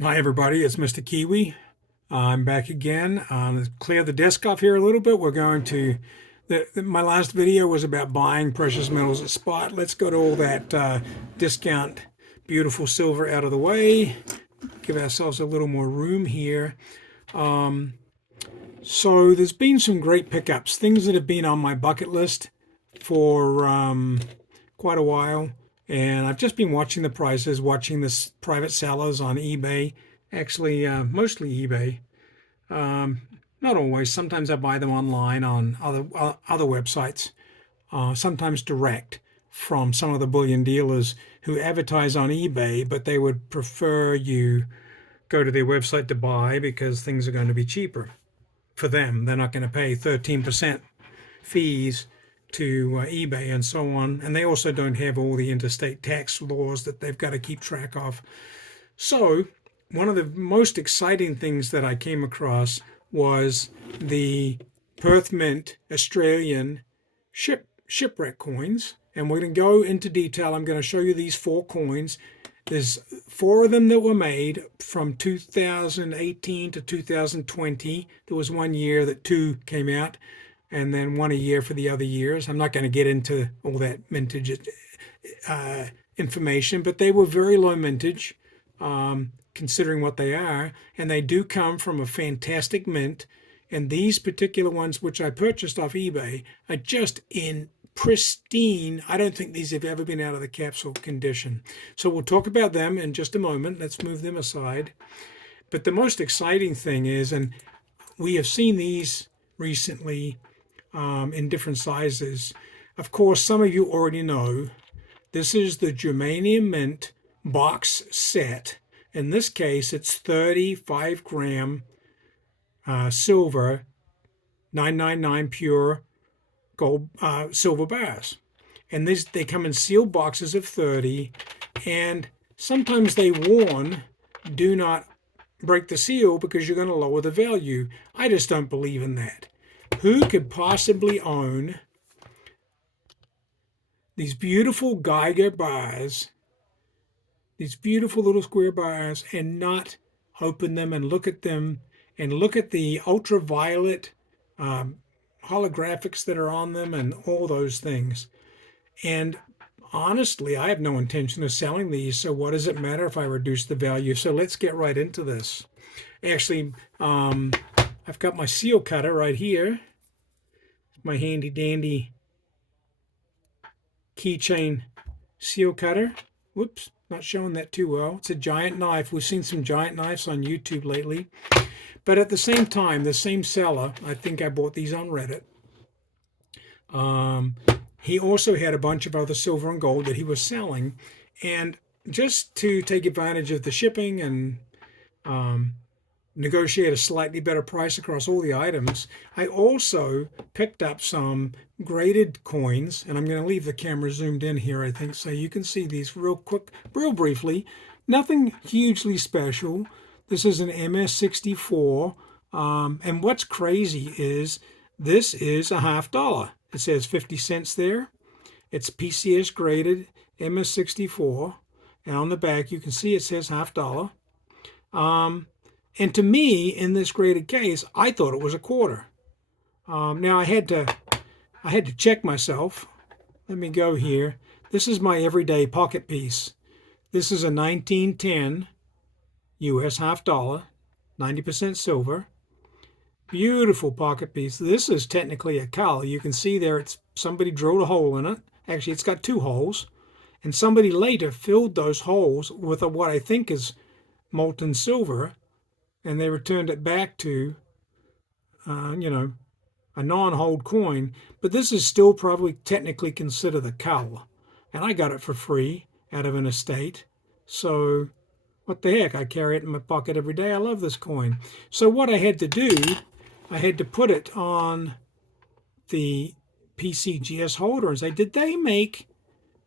Hi everybody, it's Mr. Kiwi. I'm back again. Let's clear the desk off here a little bit. We're going to, my last video was about buying precious metals at spot. Let's go to all that discount beautiful silver out of the way. Give ourselves a little more room here. So there's been some great pickups, things that have been on my bucket list for quite a while. And I've just been watching the prices, watching the private sellers on eBay, actually mostly eBay. Not always. Sometimes I buy them online on other websites. Sometimes direct from some of the bullion dealers who advertise on eBay, but they would prefer you go to their website to buy because things are going to be cheaper for them. They're not going to pay 13% fees to eBay and so on. And they also don't have all the interstate tax laws that they've got to keep track of. So one of the most exciting things that I came across was the Perth Mint Australian shipwreck coins. And we're going to go into detail. I'm going to show you these four coins. There's four of them that were made from 2018 to 2020. There was one year that two came out, and then one a year for the other years. I'm not going to get into all that mintage information, but they were very low mintage considering what they are, and they do come from a fantastic mint. And these particular ones, which I purchased off eBay, are just in pristine. I don't think these have ever been out of the capsule condition. So we'll talk about them in just a moment. Let's move them aside. But the most exciting thing is, and we have seen these recently in different sizes. Of course, some of you already know this is the germanium mint box set. In this case, it's 35-gram silver, 999 pure gold silver bars. And they come in sealed boxes of 30, and sometimes they warn, do not break the seal because you're going to lower the value. I just don't believe in that. Who could possibly own these beautiful Geiger bars, these beautiful little square bars, and not open them and look at them and look at the ultraviolet holographics that are on them and all those things? And honestly, I have no intention of selling these, so what does it matter if I reduce the value? So let's get right into this. Actually, I've got my seal cutter right here, my handy dandy keychain seal cutter. Whoops, not showing that too well. It's a giant knife. We've seen some giant knives on YouTube lately. But at the same time, the same seller, I think I bought these on Reddit. He also had a bunch of other silver and gold that he was selling. And just to take advantage of the shipping and negotiate a slightly better price across all the items, I also picked up some graded coins. And I'm going to leave the camera zoomed in here, I think, so you can see these real quick, real briefly. Nothing hugely special. This is an MS-64. And what's crazy is this is a $50. It says 50 cents there. It's PCS graded MS-64. And on the back, you can see it says $50. And to me, in this graded case, I thought it was a quarter. Now I had to check myself. Let me go here. This is my everyday pocket piece. This is a 1910 US $50, 90% silver. Beautiful pocket piece. This is technically a cull. You can see there somebody drilled a hole in it. Actually, it's got two holes. And somebody later filled those holes with what I think is molten silver, and they returned it back to, a non-hold coin. But this is still probably technically considered a cull. And I got it for free out of an estate. So what the heck? I carry it in my pocket every day. I love this coin. So what I had to do, I had to put it on the PCGS holder and say, did they make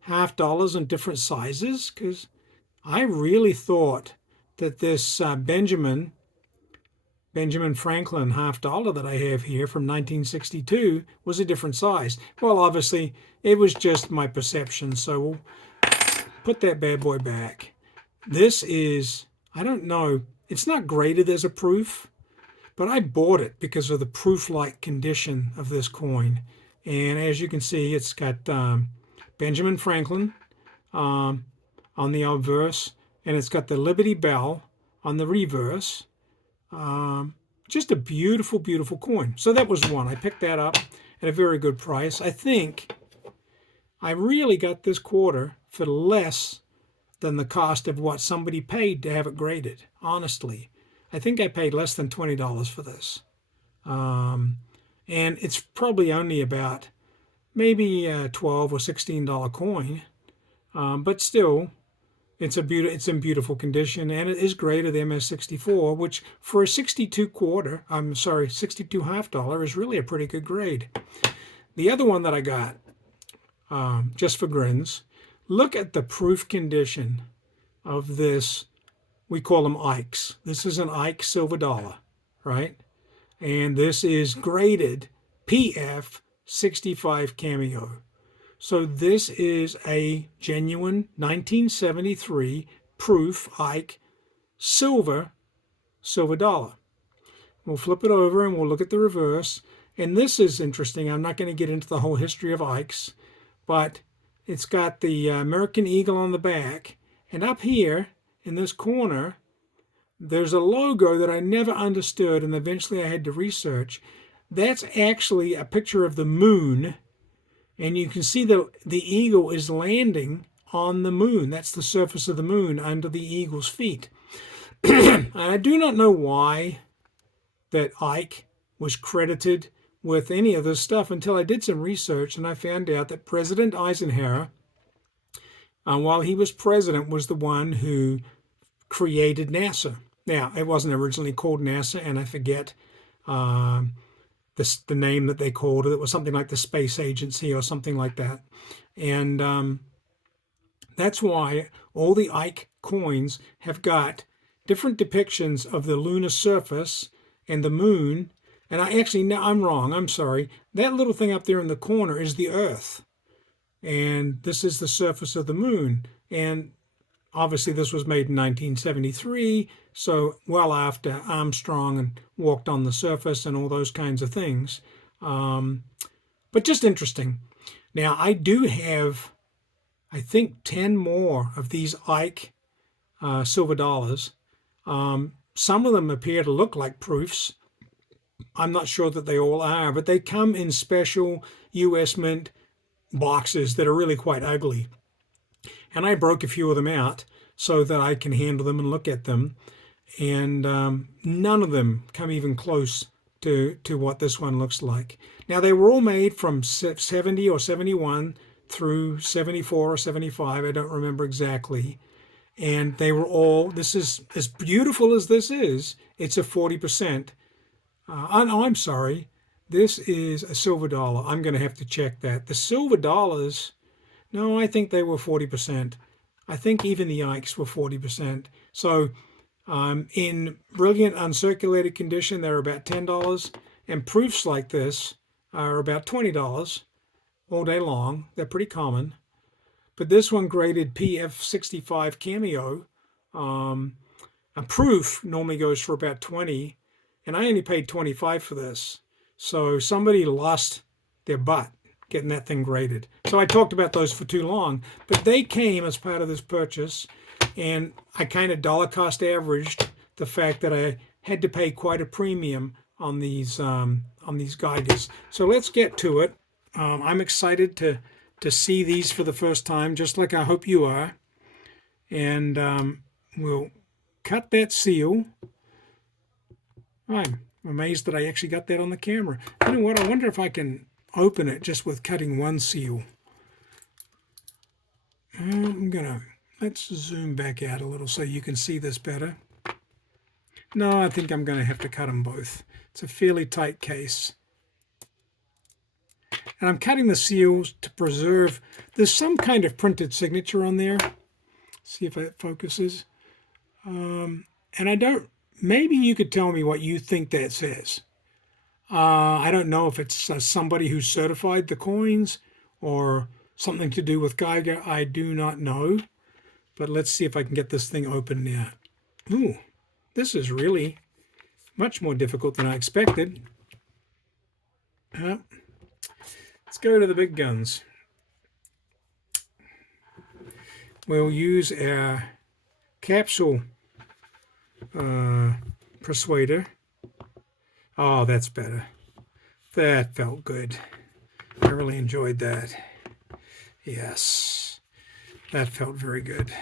$50 in different sizes? Because I really thought that this Benjamin Franklin $50 that I have here from 1962 was a different size. Well, obviously, it was just my perception, so we'll put that bad boy back. This is I don't know. It's not graded as a proof, but I bought it because of the proof-like condition of this coin. And as you can see, it's got Benjamin Franklin on the obverse, and it's got the Liberty Bell on the reverse. Just a beautiful, beautiful coin. So that was one. I picked that up at a very good price. I think I really got this quarter for less than the cost of what somebody paid to have it graded. Honestly, I think I paid less than $20 for this. And it's probably only about maybe a $12 or $16 coin. But still, it's in beautiful condition, and it is graded MS64, which for a 62 half dollar is really a pretty good grade. The other one that I got, just for grins, look at the proof condition of this. We call them Ikes. This is an Ike silver dollar, right? And this is graded PF 65 Cameo. So this is a genuine 1973 proof Ike silver dollar. We'll flip it over and we'll look at the reverse. And this is interesting. I'm not going to get into the whole history of Ikes, but it's got the American Eagle on the back. And up here in this corner, there's a logo that I never understood, and eventually I had to research. That's actually a picture of the moon. And you can see the eagle is landing on the moon. That's the surface of the moon under the eagle's feet. I do not know why that Ike was credited with any of this stuff until I did some research, and I found out that President Eisenhower, while he was president, was the one who created NASA. Now, it wasn't originally called NASA, and I forget the name that they called it. It was something like the Space Agency or something like that. And that's why all the Ike coins have got different depictions of the lunar surface and the moon. And I'm wrong. I'm sorry. That little thing up there in the corner is the Earth. And this is the surface of the moon. And obviously this was made in 1973, so well after Armstrong and walked on the surface and all those kinds of things. But just interesting. Now, I do have, I think, 10 more of these Ike silver dollars. Some of them appear to look like proofs. I'm not sure that they all are, but they come in special U.S. Mint boxes that are really quite ugly. And I broke a few of them out so that I can handle them and look at them. And none of them come even close to what this one looks like. Now, they were all made from 70 or 71 through 74 or 75. I don't remember exactly. And they were all, this is, as beautiful as this is, it's a 40%. No, I'm sorry. This is a silver dollar. I'm going to have to check that. The silver dollars, no, I think they were 40%. I think even the Ikes were 40%. So in brilliant uncirculated condition, they're about $10. And proofs like this are about $20 all day long. They're pretty common. But this one graded PF65 Cameo. A proof normally goes for about 20, and I only paid 25 for this. So somebody lost their butt getting that thing graded. So I talked about those for too long, but they came as part of this purchase, and I kind of dollar cost averaged the fact that I had to pay quite a premium on these guiders. So let's get to it. I'm excited to see these for the first time, just like I hope you are. And we'll cut that seal. I'm amazed that I actually got that on the camera. You know what? I wonder if I can open it just with cutting one seal. Let's zoom back out a little so you can see this better. No, I think I'm going to have to cut them both. It's a fairly tight case. And I'm cutting the seals to preserve, there's some kind of printed signature on there. See if it focuses. And I don't, maybe you could tell me what you think that says. I don't know if it's somebody who certified the coins or something to do with Geiger. I do not know. But let's see if I can get this thing open now. Ooh, this is really much more difficult than I expected. Let's go to the big guns. We'll use our capsule persuader. Oh, that's better. That felt good. I really enjoyed that. Yes, that felt very good.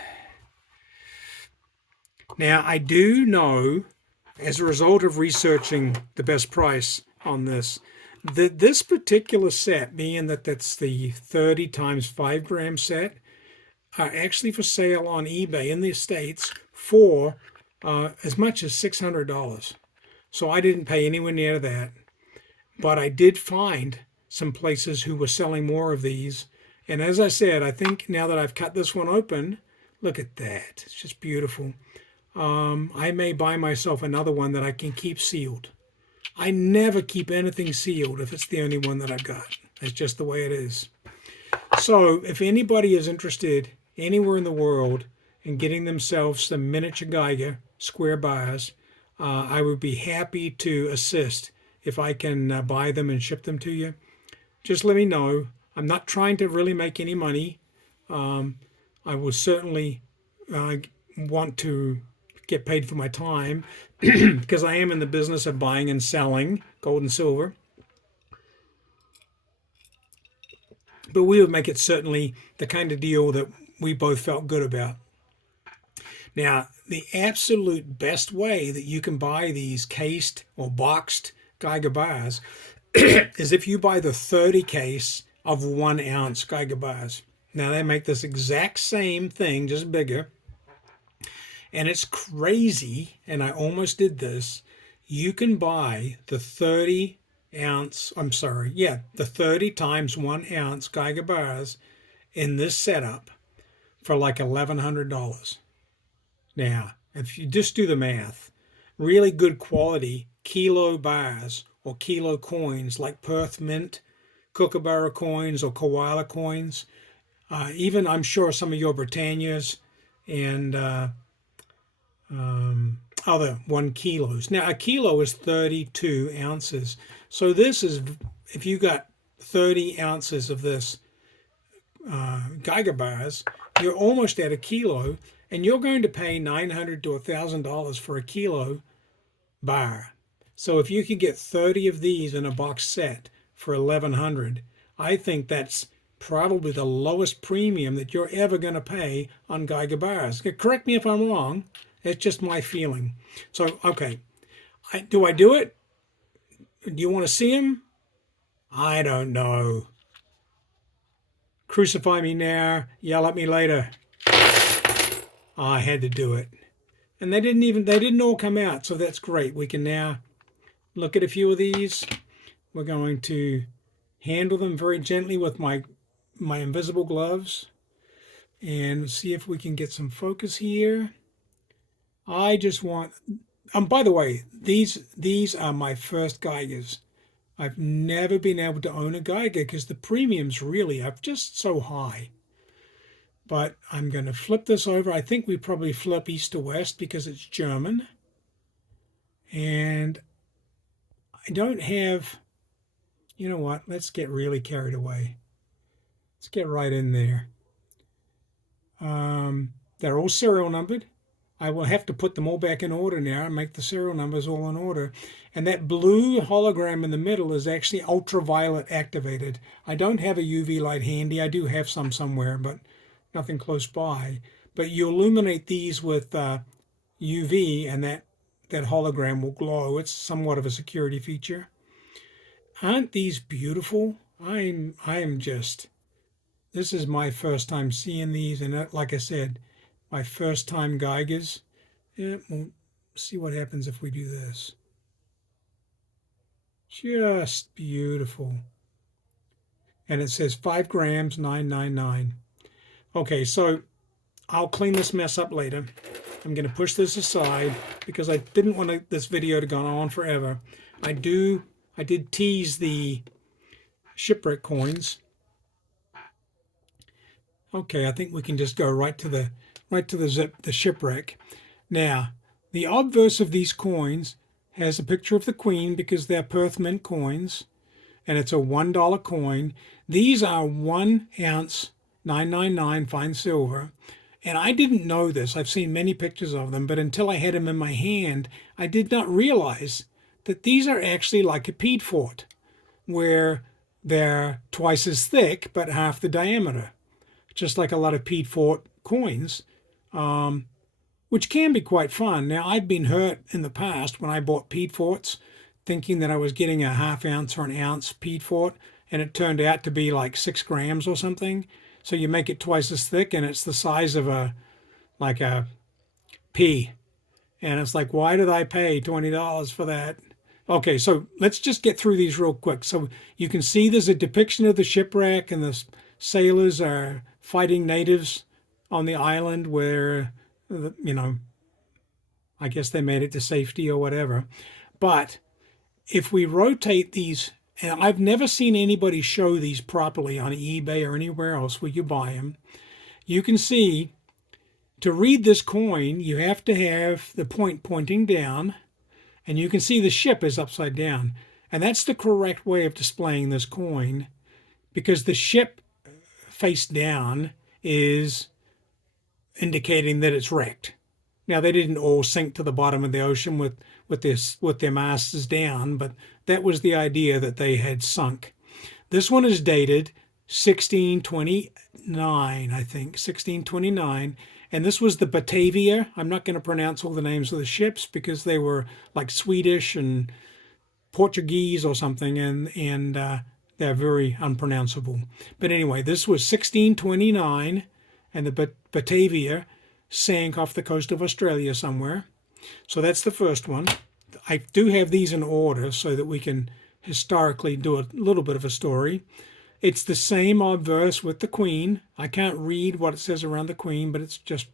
Now, I do know, as a result of researching the best price on this, that this particular set, being that that's the 30 times 5 gram set, are actually for sale on eBay in the States for as much as $600. So I didn't pay anywhere near that. But I did find some places who were selling more of these. And as I said, I think now that I've cut this one open, look at that. It's just beautiful. I may buy myself another one that I can keep sealed. I never keep anything sealed if it's the only one that I've got. That's just the way it is. So if anybody is interested anywhere in the world in getting themselves some miniature Geiger square bars, I would be happy to assist if I can buy them and ship them to you. Just let me know. I'm not trying to really make any money. I will certainly want to get paid for my time because I am in the business of buying and selling gold and silver. But we would make it certainly the kind of deal that we both felt good about. Now, the absolute best way that you can buy these cased or boxed Geiger bars is if you buy the 30 case of 1 ounce Geiger bars. Now, they make this exact same thing, just bigger. And it's crazy, and I almost did this. You can buy the 30 times 1 ounce Geiger bars in this setup for like $1,100. Now, if you just do the math, really good quality kilo bars or kilo coins like Perth Mint, Kookaburra coins, or Koala coins, even I'm sure some of your Britannias and other 1 kilos. Now, a kilo is 32 ounces. So this is, if you got 30 ounces of this Geiger bars, you're almost at a kilo, and you're going to pay $900 to $1,000 for a kilo bar. So if you could get 30 of these in a box set for $1,100, I think that's probably the lowest premium that you're ever going to pay on Geiger bars. Correct me if I'm wrong. It's just my feeling. So, okay. Do I do it? Do you want to see them? I don't know. Crucify me now. Yell at me later. I had to do it. And they didn't all come out, so that's great. We can now look at a few of these. We're going to handle them very gently with my invisible gloves and see if we can get some focus here. I just want, by the way, these are my first Geigers. I've never been able to own a Geiger because the premiums really are just so high. But I'm going to flip this over. I think we probably flip east to west because it's German. And I don't have, you know what, let's get really carried away. Let's get right in there. They're all serial numbered. I will have to put them all back in order now and make the serial numbers all in order. And that blue hologram in the middle is actually ultraviolet activated. I don't have a UV light handy. I do have some somewhere, but nothing close by. But you illuminate these with UV and that hologram will glow. It's somewhat of a security feature. Aren't these beautiful? I am just, this is my first time seeing these, and like I said, my first time Geigers. Yeah, we'll see what happens if we do this. Just beautiful. And it says 5 grams, 999. Okay, so I'll clean this mess up later. I'm going to push this aside because I didn't want this video to go on forever. I did tease the Shipwreck coins. Okay, I think we can just go right to the Shipwreck. Now, The obverse of these coins has a picture of the Queen because they're Perth Mint coins, and it's a $1 coin. These are 1 ounce 999 fine silver. And I didn't know this. I've seen many pictures of them, but until I had them in my hand, I did not realize that these are actually like a peat fort, where they're twice as thick but half the diameter, just like a lot of peat fort coins, which can be quite fun. Now, I've been hurt in the past when I bought peat forts, thinking that I was getting a ½ ounce or an ounce peat fort, and it turned out to be like 6 grams or something. So you make it twice as thick, and it's the size of a pea. And it's like, why did I pay $20 for that? Okay, so let's just get through these real quick. So you can see there's a depiction of the shipwreck, and the sailors are fighting natives on the island where, I guess they made it to safety or whatever. But if we rotate these, and I've never seen anybody show these properly on eBay or anywhere else where you buy them, you can see to read this coin, you have to have the point pointing down, and you can see the ship is upside down. And that's the correct way of displaying this coin, because the ship face down is indicating that it's wrecked. Now, they didn't all sink to the bottom of the ocean with their masts down, but that was the idea, that they had sunk. This one is dated 1629, I think, 1629. And this was the Batavia. I'm not going to pronounce all the names of the ships because they were like Swedish and Portuguese or something, and they're very unpronounceable. But anyway, this was 1629, and the Batavia sank off the coast of Australia somewhere. So that's the first one. I do have these in order so that we can historically do a little bit of a story. It's the same obverse with the Queen. I can't read what it says around the Queen, but it's just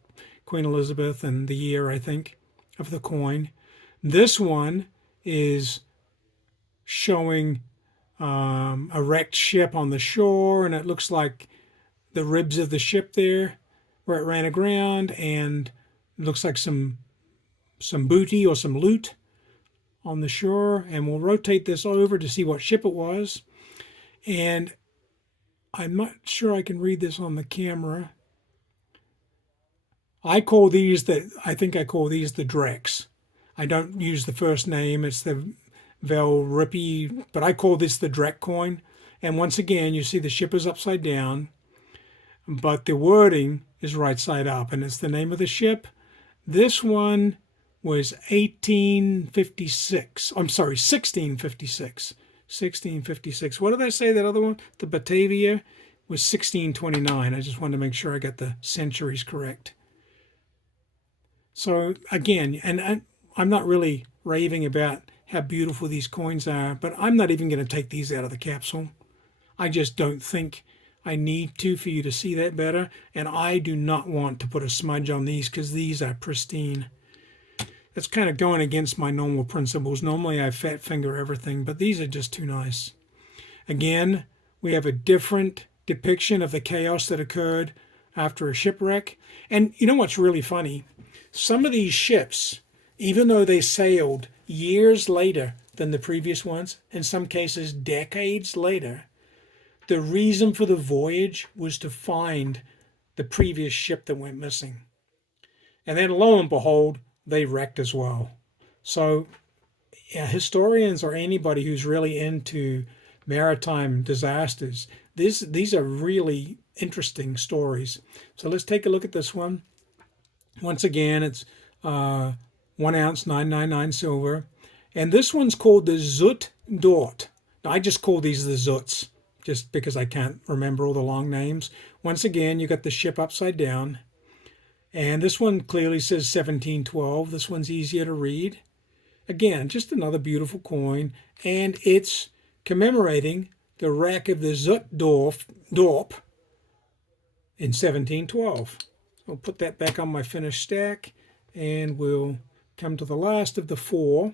Queen Elizabeth and the year, I think, of the coin. This one is showing a wrecked ship on the shore, and it looks like the ribs of the ship there where it ran aground, and it looks like some booty or some loot on the shore. And we'll rotate this over to see what ship it was. And I'm not sure I can read this on the camera. I think I call these the Drex. I don't use the first name. It's the Velrippy, but I call this the Drek coin. And once again, you see the ship is upside down, but the wording is right side up, and it's the name of the ship. This one was 1856. I'm sorry, 1656. 1656. What did I say that other one? The Batavia was 1629. I just wanted to make sure I got the centuries correct. So again, and I'm not really raving about how beautiful these coins are, but I'm not even going to take these out of the capsule. I just don't think I need to for you to see that better, and I do not want to put a smudge on these because these are pristine. That's kind of going against my normal principles. Normally I fat finger everything, but these are just too nice. Again, we have a different depiction of the chaos that occurred after a shipwreck. And you know what's really funny? Some of these ships, even though they sailed years later than the previous ones, in some cases decades later, the reason for the voyage was to find the previous ship that went missing. And then lo and behold, they wrecked as well. So yeah, historians or anybody who's really into maritime disasters, these are really interesting stories. So let's take a look at this one. Once again, it's 1 ounce 999 silver. And this one's called the Zut Dort. Now, I just call these the Zuts, just because I can't remember all the long names. Once again, you got the ship upside down. And this one clearly says 1712. This one's easier to read. Again, just another beautiful coin. And it's commemorating the wreck of the Zut Dorp in 1712. I'll put that back on my finished stack, and we'll come to the last of the 4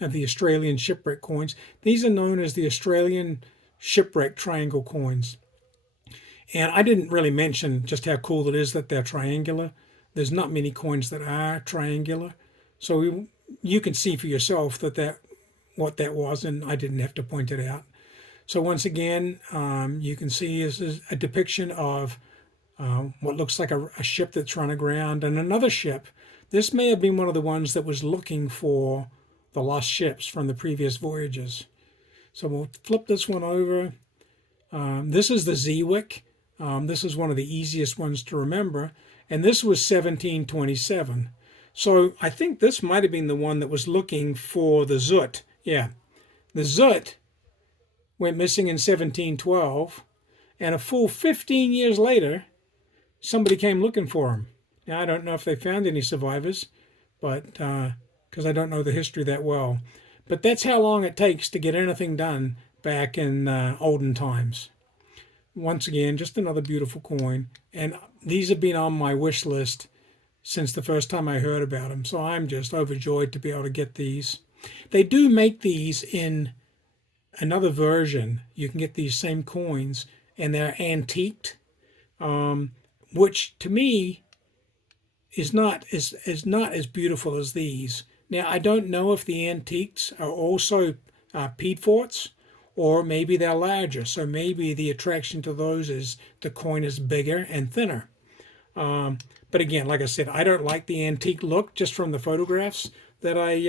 of the Australian shipwreck coins. These are known as the Australian shipwreck triangle coins. And I didn't really mention just how cool it is that they're triangular. There's not many coins that are triangular. So you can see for yourself that what that was, and I didn't have to point it out. So once again, you can see this is a depiction of what looks like a ship that's run aground, and another ship. This may have been one of the ones that was looking for the lost ships from the previous voyages. So we'll flip this one over. This is the Zwick. This is one of the easiest ones to remember, and this was 1727. So I think this might have been the one that was looking for the Zut. Yeah, the Zut went missing in 1712, and a full 15 years later, somebody came looking for him. Now, I don't know if they found any survivors, but because I don't know the history that well. But that's how long it takes to get anything done back in olden times. Once again, just another beautiful coin. And these have been on my wish list since the first time I heard about them. So I'm just overjoyed to be able to get these. They do make these in another version. You can get these same coins, and they're antiqued, which to me is not as beautiful as these. Now, I don't know if the antiques are also Pied Forts, or maybe they're larger. So maybe the attraction to those is the coin is bigger and thinner. But again, like I said, I don't like the antique look just from the photographs that I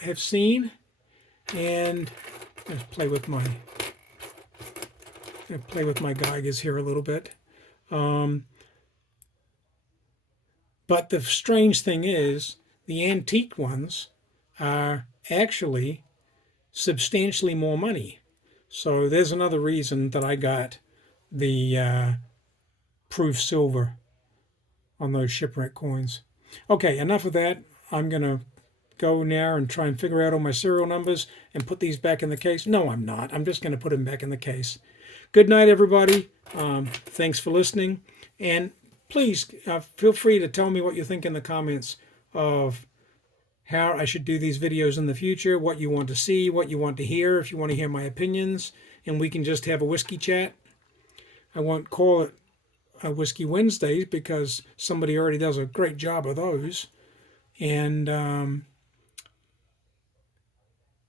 have seen. And let's play with my Geigers here a little bit. But the strange thing is, the antique ones are actually substantially more money. So there's another reason that I got the proof silver on those Shipwreck coins. Okay, enough of that. I'm going to go now and try and figure out all my serial numbers and put these back in the case. No, I'm not. I'm just going to put them back in the case. Good night, everybody. Thanks for listening. And please feel free to tell me what you think in the comments of how I should do these videos in the future, what you want to see, what you want to hear, if you want to hear my opinions, and we can just have a whiskey chat. I won't call it a Whiskey Wednesdays because somebody already does a great job of those. And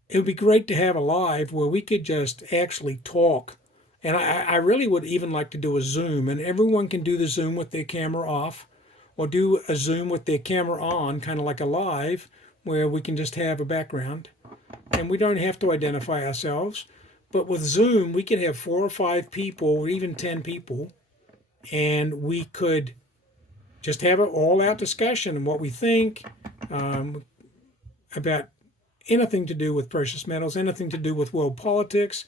it would be great to have a live where we could just actually talk. And I really would even like to do a Zoom, and everyone can do the Zoom with their camera off, or do a Zoom with their camera on, kind of like a live, where we can just have a background. And we don't have to identify ourselves. But with Zoom, we could have 4 or 5 people, or even 10 people, and we could just have an all-out discussion on what we think about anything to do with precious metals, anything to do with world politics,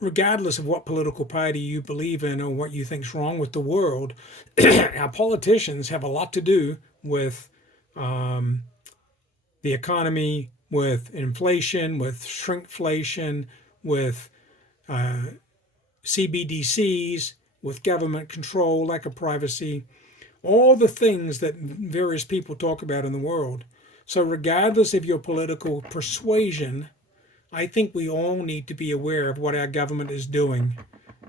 regardless of what political party you believe in or what you think is wrong with the world. Our politicians have a lot to do with the economy, with inflation, with shrinkflation, with CBDCs, with government control, lack of privacy, all the things that various people talk about in the world. So regardless of your political persuasion, I think we all need to be aware of what our government is doing.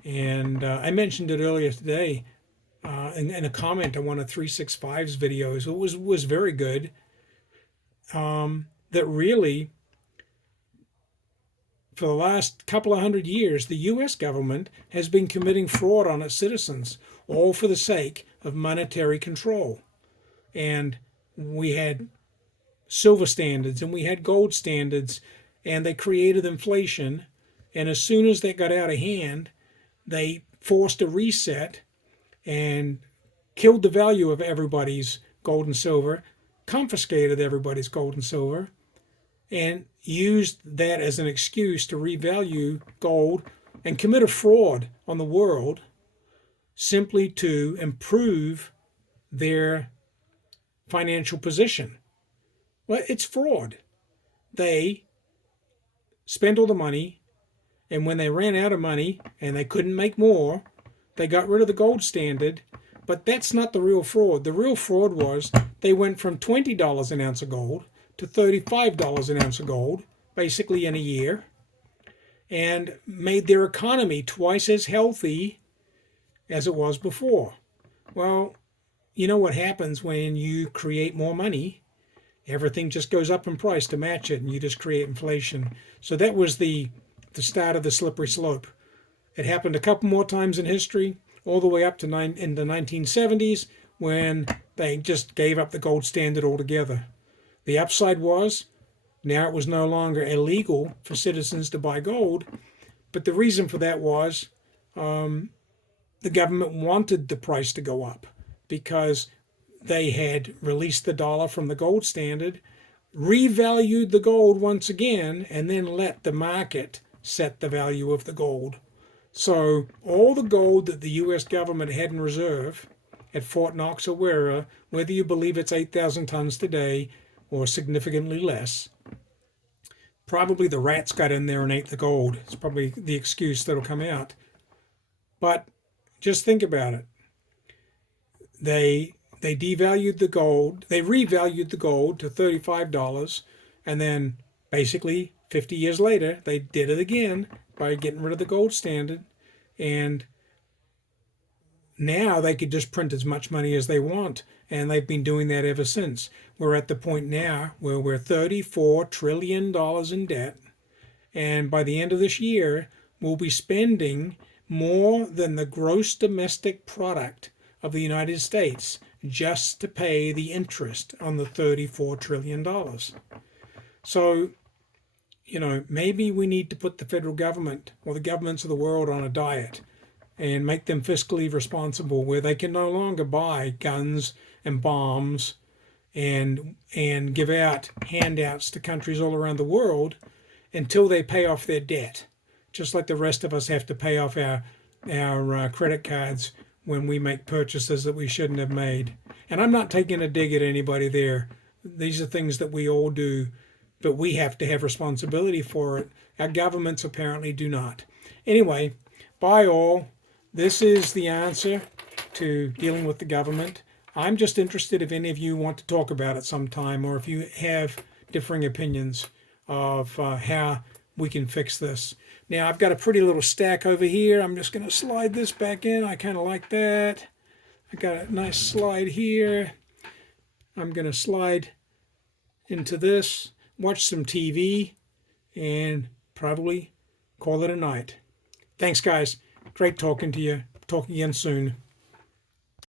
And I mentioned it earlier today in a comment on one of 365's videos. It was very good. That really, for the last couple of 100 years, the U.S. government has been committing fraud on its citizens, all for the sake of monetary control. And we had silver standards and we had gold standards, and they created inflation. And as soon as that got out of hand, they forced a reset and killed the value of everybody's gold and silver, confiscated everybody's gold and silver, and used that as an excuse to revalue gold and commit a fraud on the world simply to improve their financial position. Well, it's fraud. They spent all the money, and when they ran out of money and they couldn't make more, they got rid of the gold standard. But that's not the real fraud. The real fraud was they went from $20 an ounce of gold to $35 an ounce of gold, basically in a year, and made their economy twice as healthy as it was before. Well, you know what happens when you create more money? Everything just goes up in price to match it, and you just create inflation. So that was the start of the slippery slope. It happened a couple more times in history, all the way up to in the 1970s, when they just gave up the gold standard altogether. The upside was now it was no longer illegal for citizens to buy gold, but the reason for that was the government wanted the price to go up because they had released the dollar from the gold standard, revalued the gold once again, and then let the market set the value of the gold. So all the gold that the U.S. government had in reserve at Fort Knox or whether you believe it's 8,000 tons today or significantly less, probably the rats got in there and ate the gold. It's probably the excuse that'll come out. But just think about it. They devalued the gold. They revalued the gold to $35, and then basically 50 years later, they did it again by getting rid of the gold standard, and now they could just print as much money as they want, and they've been doing that ever since. We're at the point now where we're $34 trillion in debt, and by the end of this year, we'll be spending more than the gross domestic product of the United States just to pay the interest on the $34 trillion. So, maybe we need to put the federal government or the governments of the world on a diet and make them fiscally responsible, where they can no longer buy guns and bombs and give out handouts to countries all around the world until they pay off their debt, just like the rest of us have to pay off our credit cards when we make purchases that we shouldn't have made. And I'm not taking a dig at anybody there. These are things that we all do, but we have to have responsibility for it. Our governments apparently do not. Anyway, bye all. This is the answer to dealing with the government. I'm just interested if any of you want to talk about it sometime, or if you have differing opinions of how we can fix this. Now, I've got a pretty little stack over here. I'm just going to slide this back in. I kind of like that. I got a nice slide here. I'm going to slide into this, watch some TV, and probably call it a night. Thanks, guys. Great talking to you. Talk again soon.